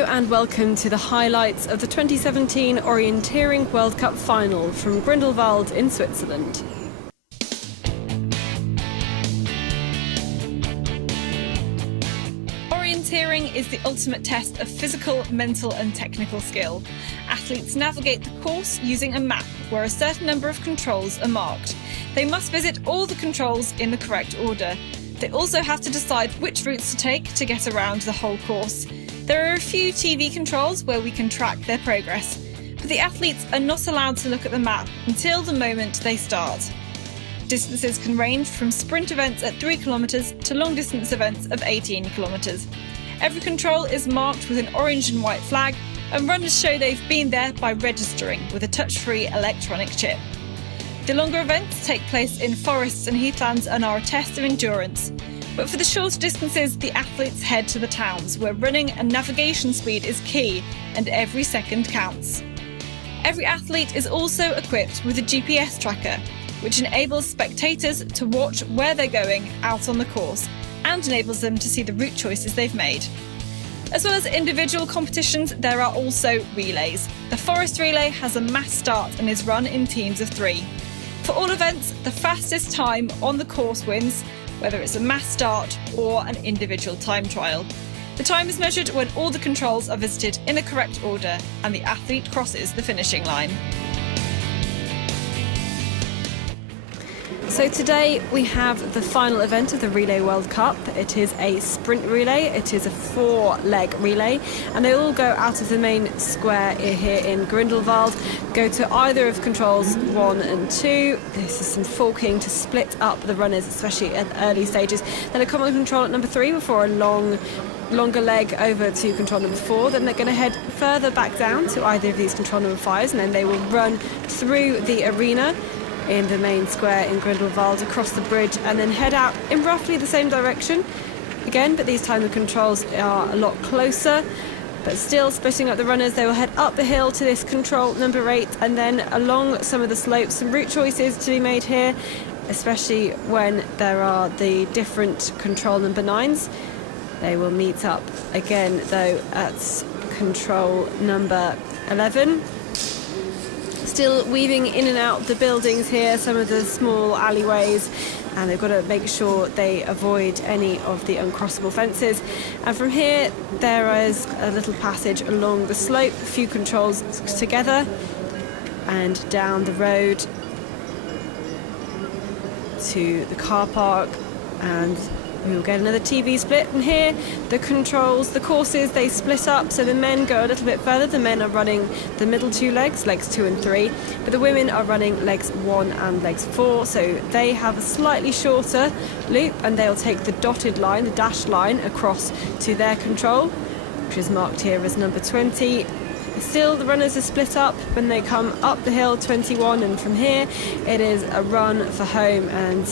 Hello and welcome to the highlights of the 2017 Orienteering World Cup final from Grindelwald in Switzerland. Orienteering is the ultimate test of physical, mental and technical skill. Athletes navigate the course using a map where a certain number of controls are marked. They must visit all the controls in the correct order. They also have to decide which routes to take to get around the whole course. There are a few TV controls where we can track their progress, but the athletes are not allowed to look at the map until the moment they start. Distances can range from sprint events at 3 kilometres to long distance events of 18 kilometres. Every control is marked with an orange and white flag, and runners show they've been there by registering with a touch-free electronic chip. The longer events take place in forests and heathlands and are a test of endurance. But for the shorter distances, the athletes head to the towns, where running and navigation speed is key and every second counts. Every athlete is also equipped with a GPS tracker, which enables spectators to watch where they're going out on the course and enables them to see the route choices they've made. As well as individual competitions, there are also relays. The forest relay has a mass start and is run in teams of 3. For all events, the fastest time on the course wins, whether it's a mass start or an individual time trial. The time is measured when all the controls are visited in the correct order and the athlete crosses the finishing line. So today we have the final event of the Relay World Cup. It is a sprint relay, it is a 4-leg relay, and they all go out of the main square here in Grindelwald, go to either of controls 1 and 2. This is some forking to split up the runners, especially at the early stages. Then a common control at number 3 before a longer leg over to control number 4. Then they're going to head further back down to either of these control number 5s, and then they will run through the arena in the main square in Grindelwald, across the bridge, and then head out in roughly the same direction again, but these time the controls are a lot closer, but still splitting up the runners. They will head up the hill to this control number 8, and then along some of the slopes. Some route choices to be made here, especially when there are the different control number 9s. They will meet up again though at control number 11. Still weaving in and out the buildings here, some of the small alleyways, and they've got to make sure they avoid any of the uncrossable fences. And from here there is a little passage along the slope, a few controls together, and down the road to the car park, and we will get another TV split. And here the controls, the courses, they split up, so the men go a little bit further. The men are running the middle 2 legs, legs 2 and 3, but the women are running legs 1 and legs 4, so they have a slightly shorter loop, and they'll take the dotted line, the dashed line, across to their control, which is marked here as number 20. Still the runners are split up when they come up the hill, 21, and from here it is a run for home, and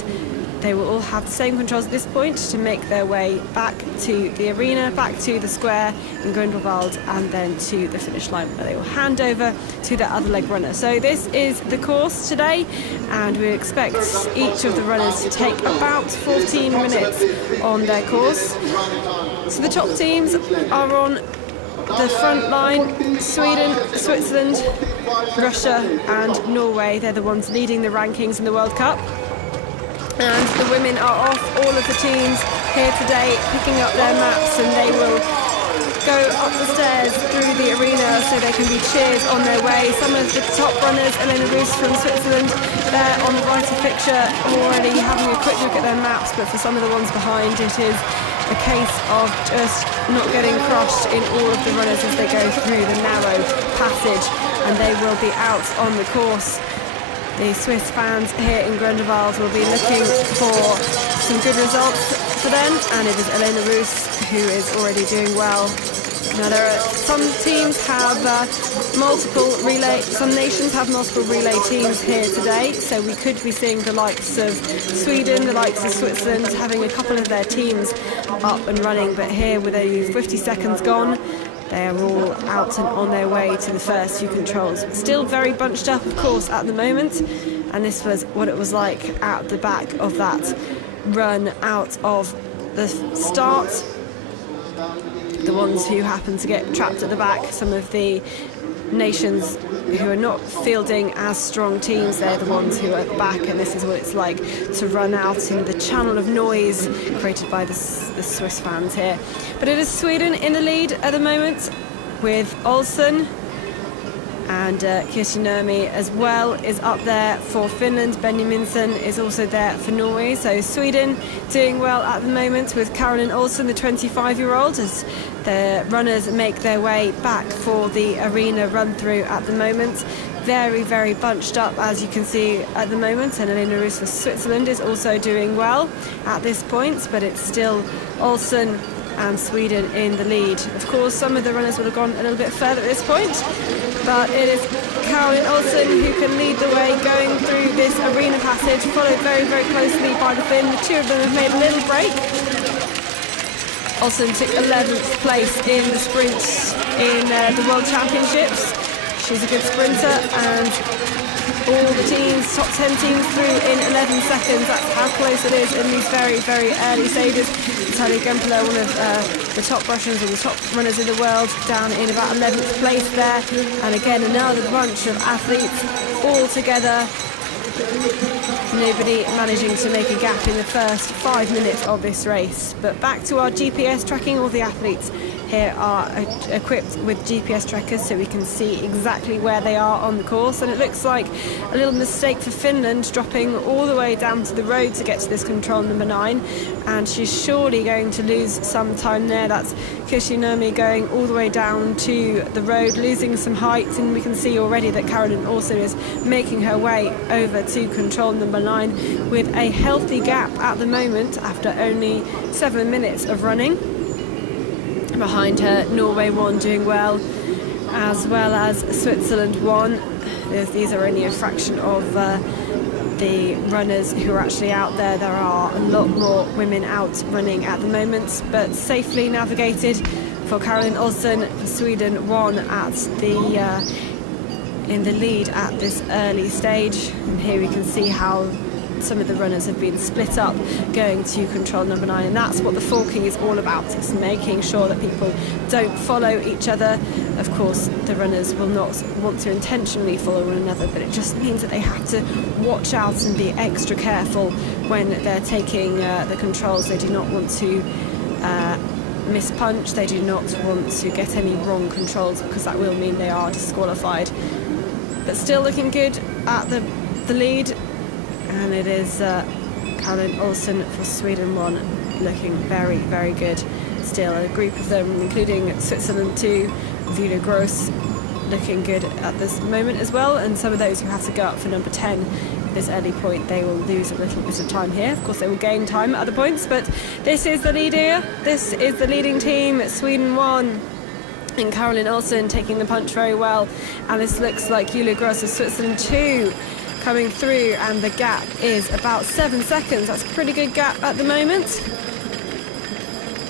they will all have the same controls at this point to make their way back to the arena, back to the square in Grindelwald, and then to the finish line, where they will hand over to the other leg runner. So this is the course today, and we expect each of the runners to take about 14 minutes on their course. So the top teams are on the front line: Sweden, Switzerland, Russia and Norway. They're the ones leading the rankings in the World Cup. And the women are off, all of the teams here today, picking up their maps, and they will go up the stairs through the arena so they can be cheered on their way. Some of the top runners, Elena Roos from Switzerland, there on the right of picture, already having a quick look at their maps, but for some of the ones behind, it is a case of just not getting crushed in all of the runners as they go through the narrow passage, and they will be out on the course. The Swiss fans here in Grindelwald will be looking for some good results for them, and it is Elena Roos who is already doing well. Now some teams have some nations have multiple relay teams here today, so we could be seeing the likes of Sweden, the likes of Switzerland having a couple of their teams up and running, but here with only 50 seconds gone, they are all out and on their way to the first few controls. Still very bunched up, of course, at the moment, and this was what it was like at the back of that run out of the start. the ones who happen to get trapped at the back, some of the nations who are not fielding as strong teams, they're the ones who are at the back, and this is what it's like to run out in the channel of noise created by the Swiss fans here. But it is Sweden in the lead at the moment with Olsen, and Kirsinurmi as well is up there for Finland. Benjaminsen is also there for Norway. So Sweden doing well at the moment with Caroline Olsen, the 25-year-old, as the runners make their way back for the arena run-through at the moment. Very, very bunched up, as you can see at the moment. And Elena Roos for Switzerland is also doing well at this point, but it's still Olsen and Sweden in the lead. Of course, some of the runners would have gone a little bit further at this point, but it is Caroline Olsen who can lead the way going through this arena passage, followed very, very closely by the Finn. The two of them have made a little break. Olsen took 11th place in the sprint in the World Championships. She's a good sprinter, and all the teams, top 10 teams through in 11 seconds. That's how close it is in these very, very early stages. Natalia Gempler, one of the top Russians and the top runners in the world, down in about 11th place there. And again, another bunch of athletes all together. Nobody managing to make a gap in the first 5 minutes of this race. But back to our GPS tracking. All the athletes here are equipped with GPS trackers, so we can see exactly where they are on the course. And it looks like a little mistake for Finland, dropping all the way down to the road to get to this control number 9, and she's surely going to lose some time there. That's Kirsinurmi going all the way down to the road, losing some height, and we can see already that Caroline also is making her way over to control number 9 with a healthy gap at the moment after only 7 minutes of running. Behind her, Norway 1 doing well as Switzerland 1. These are only a fraction of the runners who are actually out there. There are a lot more women out running at the moment, but safely navigated for Caroline Olsen. Sweden 1 at the in the lead at this early stage, and here we can see how some of the runners have been split up going to control number 9, and that's what the forking is all about. It's making sure that people don't follow each other. Of course, the runners will not want to intentionally follow one another, but it just means that they have to watch out and be extra careful when they're taking the controls. They do not want to miss punch. They do not want to get any wrong controls, because that will mean they are disqualified. But still looking good at the lead. And it is Caroline Olsen for Sweden 1, looking very, very good. Still a group of them, including Switzerland 2, Vila Gross, looking good at this moment as well. And some of those who have to go up for number 10 at this early point, they will lose a little bit of time here. Of course, they will gain time at other points, but this is the leader. This is the leading team, Sweden 1. And Caroline Olsen taking the punch very well. And this looks like Julia Gross of Switzerland 2 coming through, and the gap is about 7 seconds. That's a pretty good gap at the moment.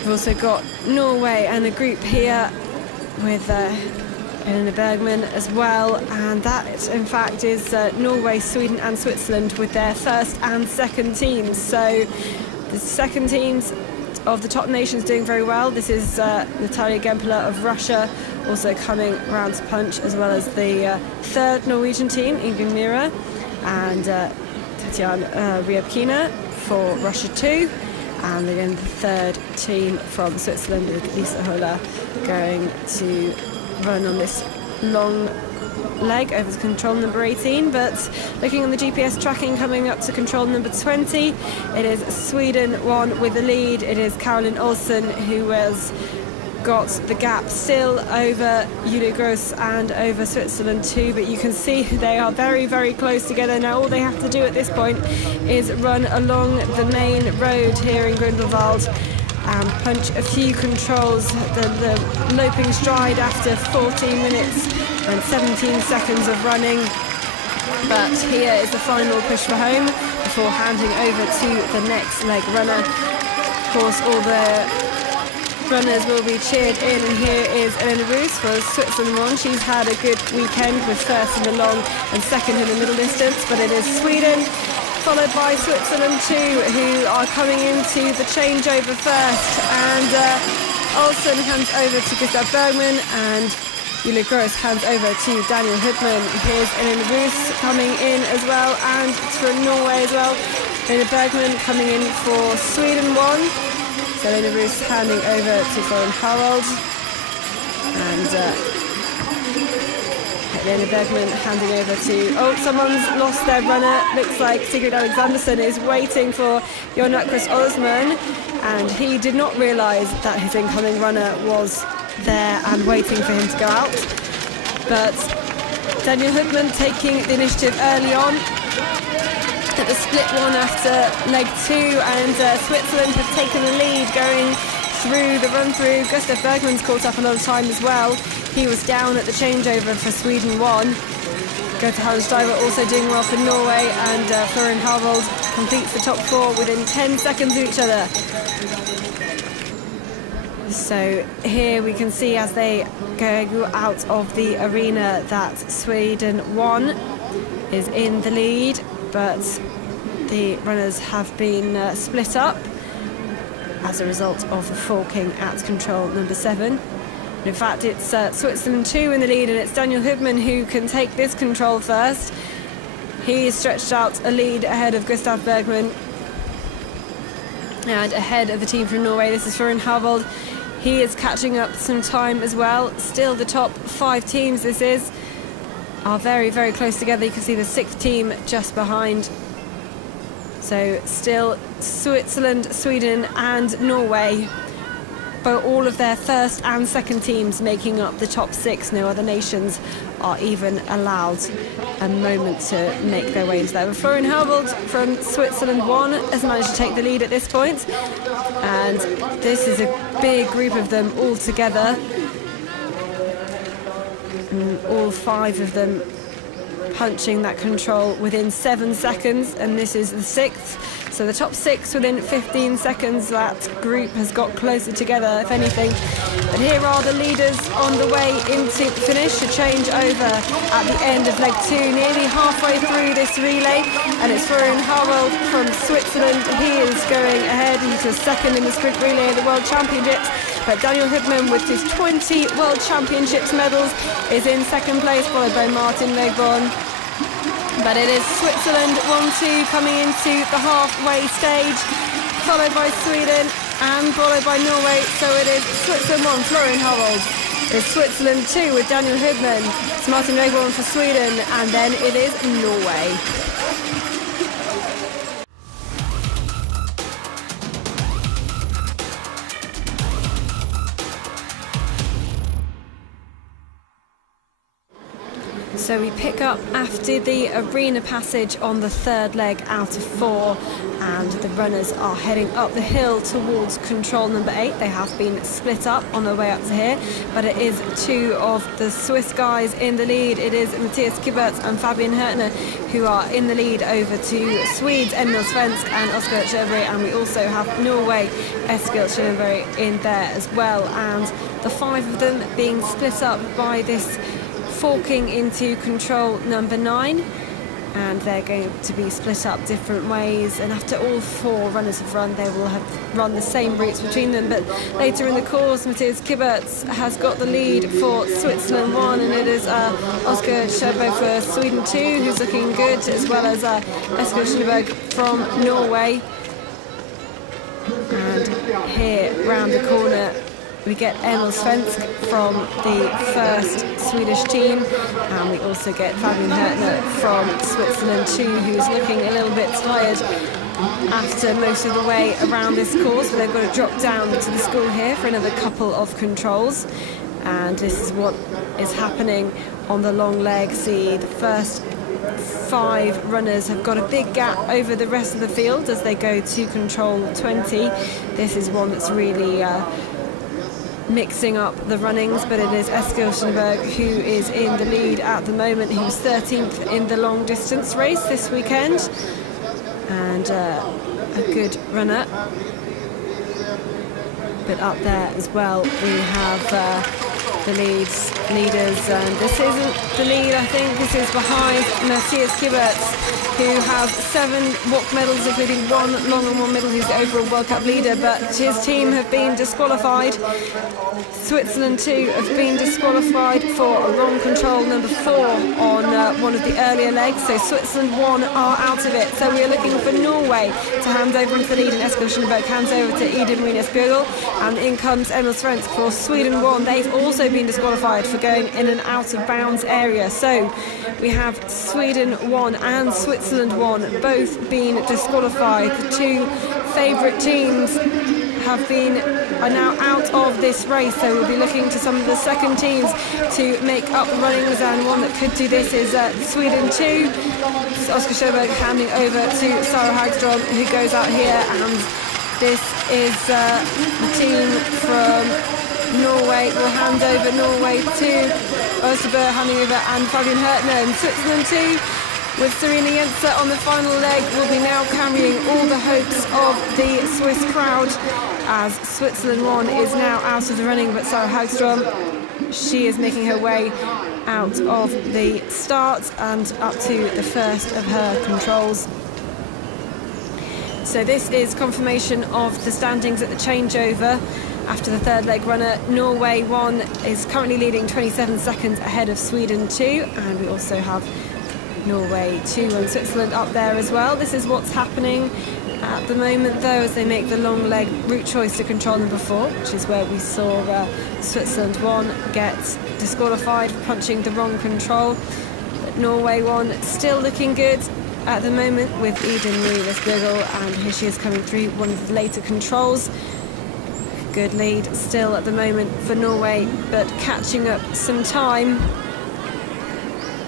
We've also got Norway and a group here with Elena Bergman as well, and that in fact is Norway, Sweden and Switzerland with their first and second teams. So the second teams of the top nations doing very well. This is Natalia Gempler of Russia also coming round to punch, as well as the third Norwegian team, Ingunn Myhre, and Tatjana Ryabkina for Russia 2, and again the third team from Switzerland with Lisa Hola going to run on this long leg over to control number 18. But looking on the GPS tracking, coming up to control number 20, it is Sweden 1 with the lead. It is Caroline Olsen who has got the gap still over Julia Gross and over Switzerland 2, but you can see they are very, very close together now. All they have to do at this point is run along the main road here in Grindelwald and punch a few controls. The loping stride after 14 minutes and 17 seconds of running. But here is the final push for home before handing over to the next leg runner. Of course, all the runners will be cheered in, and here is Elena Roos for Switzerland 1. She's had a good weekend with first in the long and second in the middle distance, but it is Sweden followed by Switzerland 2 who are coming into the changeover first, and Olsen hands over to Gustav Bergman, and Julia Gross hands over to Daniel Hudman. Here's Elena Roos coming in as well, and it's for Norway as well. Elena Bergman coming in for Sweden 1. So Elena Roos handing over to Florin Harald, and Elena Bergman handing over to... Oh, someone's lost their runner. Looks like Sigrid Alexanderson is waiting for Jon Chris Osman, and he did not realise that his incoming runner was there and waiting for him to go out. But Daniel Hudman taking the initiative early on at the split one after leg 2, and Switzerland have taken the lead going through the run through. Gustav Bergman's caught up a lot of time as well. He was down at the changeover for Sweden 1. Goethe Hallensteiger also doing well for Norway, and Florin Harvold completes the top 4 within 10 seconds of each other. So here we can see as they go out of the arena that Sweden 1 is in the lead, but the runners have been split up as a result of the forking at control number 7. In fact, it's Switzerland 2 in the lead, and it's Daniel Hudman who can take this control first. He is stretched out a lead ahead of Gustav Bergman and ahead of the team from Norway. This is Florin Harvold. He is catching up some time as well. Still the top 5 teams are very, very close together. You can see the 6th team just behind. So still Switzerland, Sweden and Norway, but all of their first and second teams making up the top 6. No other nations are even allowed a moment to make their way into that. But Florin Harvold from Switzerland 1 has managed to take the lead at this point, and this is a big group of them all together. And all 5 of them punching that control within 7 seconds, and this is the 6th. So the top 6 within 15 seconds. That group has got closer together, if anything. But here are the leaders on the way into the finish. A change over at the end of leg 2, nearly halfway through this relay, and it's Florin Harvold from Switzerland. He is going ahead. He's a second in the sprint relay of the World Championships. But Daniel Hudman, with his 20 World Championships medals, is in second place, followed by Martin Legborn. But it is Switzerland 1-2 coming into the halfway stage, followed by Sweden and followed by Norway. So it is Switzerland 1, Florin Harvold. It's Switzerland 2 with Daniel Hudman. It's Martin Legborn for Sweden, and then it is Norway. So we pick up after the arena passage on the 3rd leg out of 4, and the runners are heading up the hill towards control number 8. They have been split up on their way up to here, but it is 2 of the Swiss guys in the lead. It is Matthias Kibbert and Fabian Hertner who are in the lead over to Swedes Emil Svensk and Oskar Sjöberg, and we also have Norway Eskil Schillenberg in there as well, and the 5 of them being split up by this forking into control number 9, and they're going to be split up different ways, and after all 4 runners have run, they will have run the same routes between them. But later in the course, Matthias Kibbert has got the lead for Switzerland 1, and it is Oskar Sjöberg for Sweden 2 who's looking good, as well as Eskil Schillenberg from Norway. And here round the corner we get Emil Svensk from the first Swedish team, and we also get Fabian Hertner from Switzerland 2, who's looking a little bit tired after most of the way around this course, but they've got to drop down to the school here for another couple of controls. And this is what is happening on the long leg. See, the first 5 runners have got a big gap over the rest of the field as they go to control 20. This is one that's really mixing up the runnings, but it is Eskil Schillenberg who is in the lead at the moment. He was 13th in the long distance race this weekend, and a good runner. But up there as well we have the leads leaders, and this isn't the lead. I think this is behind Matthias Kiberts, who has 7 walk medals, including 1 long and 1 middle. He's the overall World Cup leader, but his team have been disqualified. Switzerland too have been disqualified for a wrong control, number 4 on one of the earlier legs. So Switzerland 1 are out of it. So we are looking for Norway to hand over into the lead, and Eskil Schönberg hands over to Ida Maria Spjugel, and in comes Emil Svensk for Sweden 1. They've also been disqualified for going in an out of bounds area. So we have Sweden 1 and Switzerland 1 both being disqualified. The 2 favourite teams are now out of this race, so we'll be looking to some of the second teams to make up the runnings, and one that could do this is Sweden 2. Oskar Sjöberg handing over to Sarah Hagström, who goes out here, and this is the team from Norway. Will hand over Norway to Østerbø, handing over, and Fabian Hertner. And Switzerland 2 with Serena Jenser on the final leg will be now carrying all the hopes of the Swiss crowd, as Switzerland 1 is now out of the running, but Sarah Hagström, she is making her way out of the start and up to the first of her controls. So this is confirmation of the standings at the changeover. After the third leg runner, Norway 1 is currently leading 27 seconds ahead of Sweden 2, and we also have Norway 2 and Switzerland up there as well. This is what's happening at the moment, though, as they make the long leg route choice to control number 4, which is where we saw Switzerland 1 get disqualified for punching the wrong control. But Norway 1 still looking good at the moment with Ida Maria Spjugel, and here she is coming through one of the later controls. Good lead still at the moment for Norway, but catching up some time.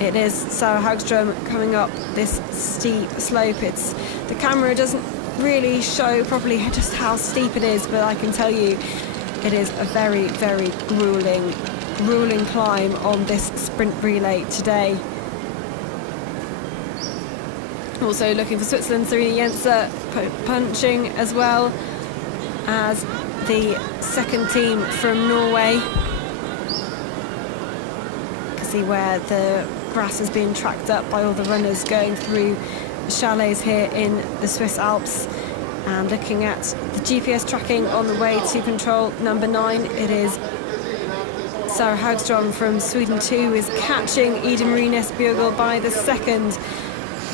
It is Sarah Hagström coming up this steep slope. The camera doesn't really show properly just how steep it is, but I can tell you it is a very, very grueling climb on this sprint relay today. Also looking for Switzerland, Serena Jenser punching, as well as the second team from Norway. You can see where the grass is being tracked up by all the runners going through the chalets here in the Swiss Alps. And looking at the GPS tracking on the way to control number 9, it is Sarah Hagström from Sweden 2 is catching Ida Maria Spjugel by the second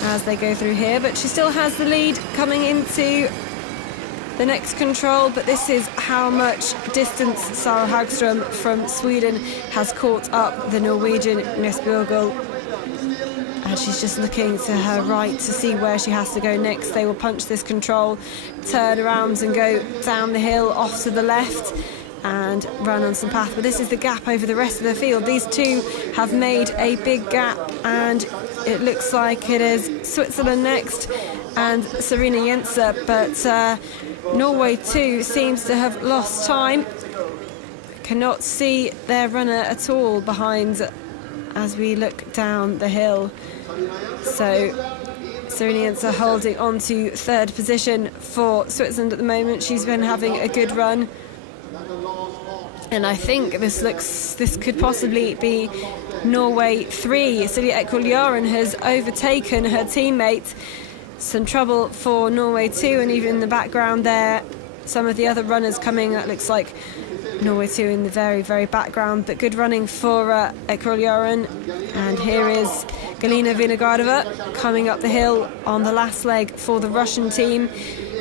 as they go through here, but she still has the lead coming into the next control. But this is how much distance Sarah Hagström from Sweden has caught up the Norwegian Spjugel, and she's just looking to her right to see where she has to go next. They will punch this control, turn around and go down the hill off to the left and run on some path. But this is the gap over the rest of the field. These two have made a big gap, and it looks like it is Switzerland next and Serena Jenser, but Norway too seems to have lost time. Cannot see their runner at all behind as we look down the hill. So Serena Jenser holding on to third position for Switzerland at the moment. She's been having a good run, and I think this could possibly be Norway 3. Silje Ekroll-Jaren has overtaken her teammate. Some trouble for Norway 2, and even in the background there, some of the other runners coming. That looks like Norway 2 in the very, very background, but good running for Ekroll-Jaren. And here is Galina Vinogradova coming up the hill on the last leg for the Russian team.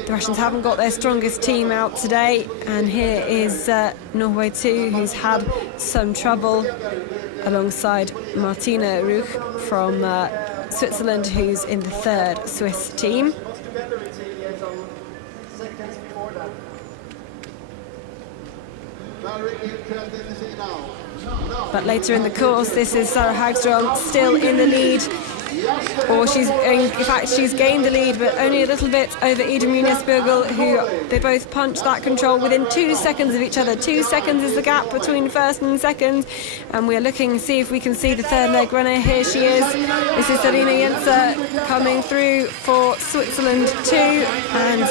The Russians haven't got their strongest team out today, and here is Norway 2, who's had some trouble, alongside Martina Ruch from Switzerland, who's in the third Swiss team. But later in the course, this is Sarah Hagström still in the lead, or in fact she's gained the lead, but only a little bit over Ida Maria Spjugel, who they both punched that control within 2 seconds of each other. 2 seconds is the gap between first and second, and we're looking to see if we can see the third leg runner. Here she is. This is Serena Jenser coming through for Switzerland too, and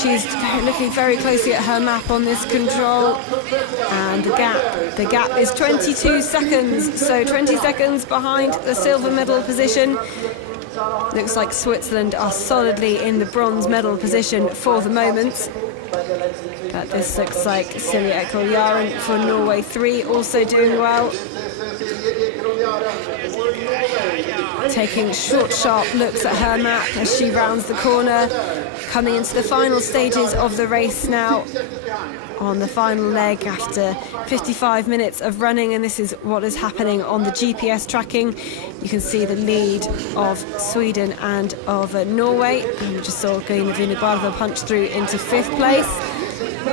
She's looking very closely at her map on this control, and the gap is 22 seconds, so 20 seconds behind the silver medal position. Looks like Switzerland are solidly in the bronze medal position for the moment. But this looks like Silje Ekroll for Norway 3 also doing well. Taking short, sharp looks at her map as she rounds the corner. Coming into the final stages of the race now, on the final leg after 55 minutes of running, and this is what is happening on the GPS tracking. You can see the lead of Sweden and of Norway, and we just saw Galina Vinogradova punch through into 5th place.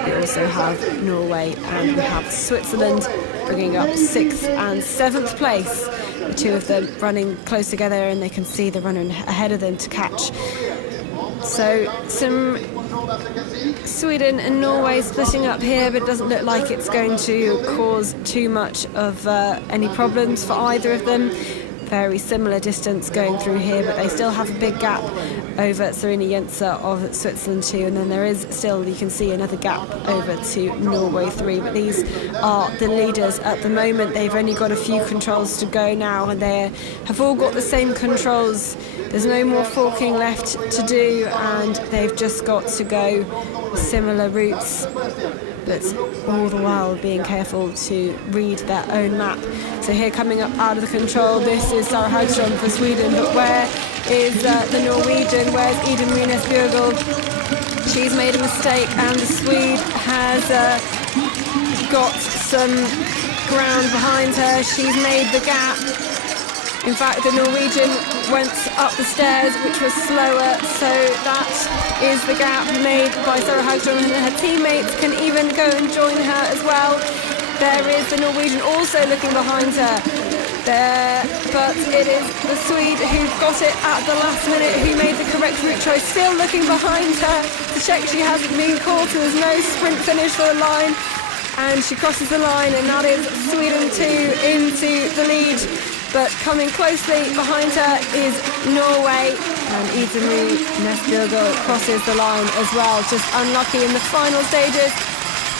We also have Norway and we have Switzerland bringing up 6th and 7th place. The two of them running close together, and they can see the runner ahead of them to catch. So some Sweden and Norway splitting up here, but it doesn't look like it's going to cause too much of any problems for either of them. Very similar distance going through here, but they still have a big gap over Serena Jenser of Switzerland 2, and then there is still, you can see, another gap over to Norway 3, but these are the leaders at the moment. They've only got a few controls to go now, and they have all got the same controls. There's no more forking left to do, and they've just got to go similar routes, but all the while being careful to read their own map. So here coming up out of the control, this is Sara Hagström for Sweden, but where is the Norwegian? Where's Ida Marines Björgård? She's made a mistake, and the Swede has got some ground behind her. She's made the gap. In fact, the Norwegian went up the stairs, which was slower, so that is the gap made by Sara Hagström, and her teammates can even go and join her as well. There is the Norwegian also looking behind her there, but it is the Swede who got it at the last minute, who made the correct route choice, still looking behind her to check she hasn't been caught, and there's no sprint finish for the line, and she crosses the line, and that is Sweden 2 into the lead. But coming closely behind her is Norway, and Ida Marines Björgård crosses the line as well, just unlucky in the final stages.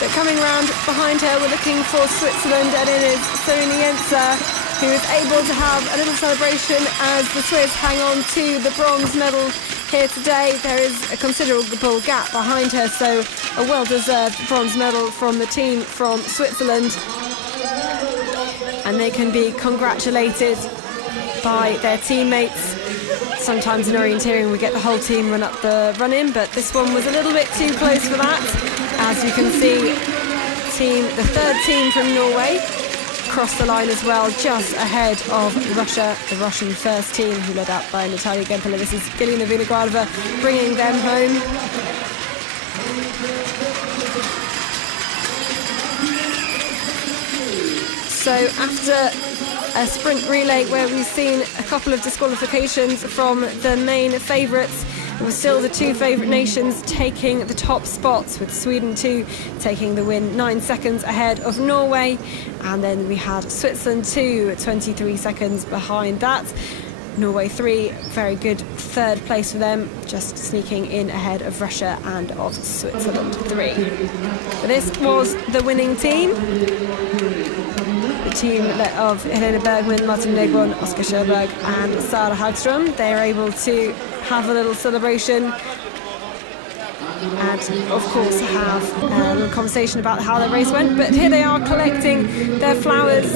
But coming round behind her, we're looking for Switzerland, and it is Serena Jenser who is able to have a little celebration as the Swiss hang on to the bronze medal here today. There is a considerable gap behind her, so a well-deserved bronze medal from the team from Switzerland. And they can be congratulated by their teammates. Sometimes in orienteering we get the whole team run up the run-in, but this one was a little bit too close for that. As you can see, the third team from Norway crossed the line as well, just ahead of Russia, the Russian first team, who led out by Natalia Gempela. This is Galina Vinogradova bringing them home. So after a sprint relay where we've seen a couple of disqualifications from the main favourites, it was still the two favourite nations taking the top spots, with Sweden 2 taking the win 9 seconds ahead of Norway, and then we had Switzerland 2 23 seconds behind that. Norway 3, very good third place for them, just sneaking in ahead of Russia and of Switzerland 3. But this was the winning team. The team of Helena Bergman, Martin Legborn, Oskar Sjöberg and Sara Hagström. They are able to have a little celebration and of course have a little conversation about how their race went. But here they are collecting their flowers.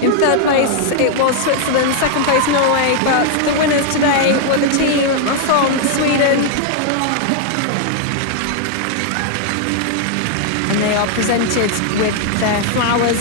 In third place it was Switzerland, second place Norway, but the winners today were the team from Sweden. And they are presented with their flowers.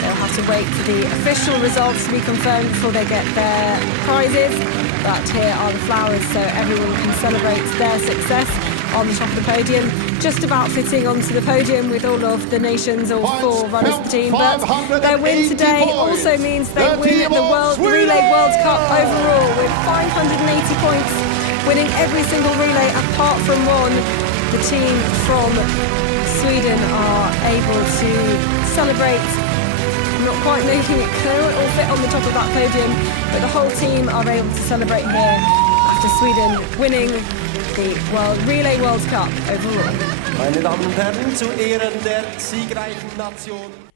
They'll have to wait for the official results to be confirmed before they get their prizes. But here are the flowers, so everyone can celebrate their success on the top of the podium. Just about fitting onto the podium with all of the nations, all 4 runners of the team. But their win today also means they win the Relay World Cup overall with 580 points, winning every single relay apart from one. The team from Sweden are able to celebrate, not quite making it all fit on the top of that podium, but the whole team are able to celebrate here after Sweden winning the Relay World Cup overall. Meine Damen und Herren, zu Ehren der siegreichen Nation.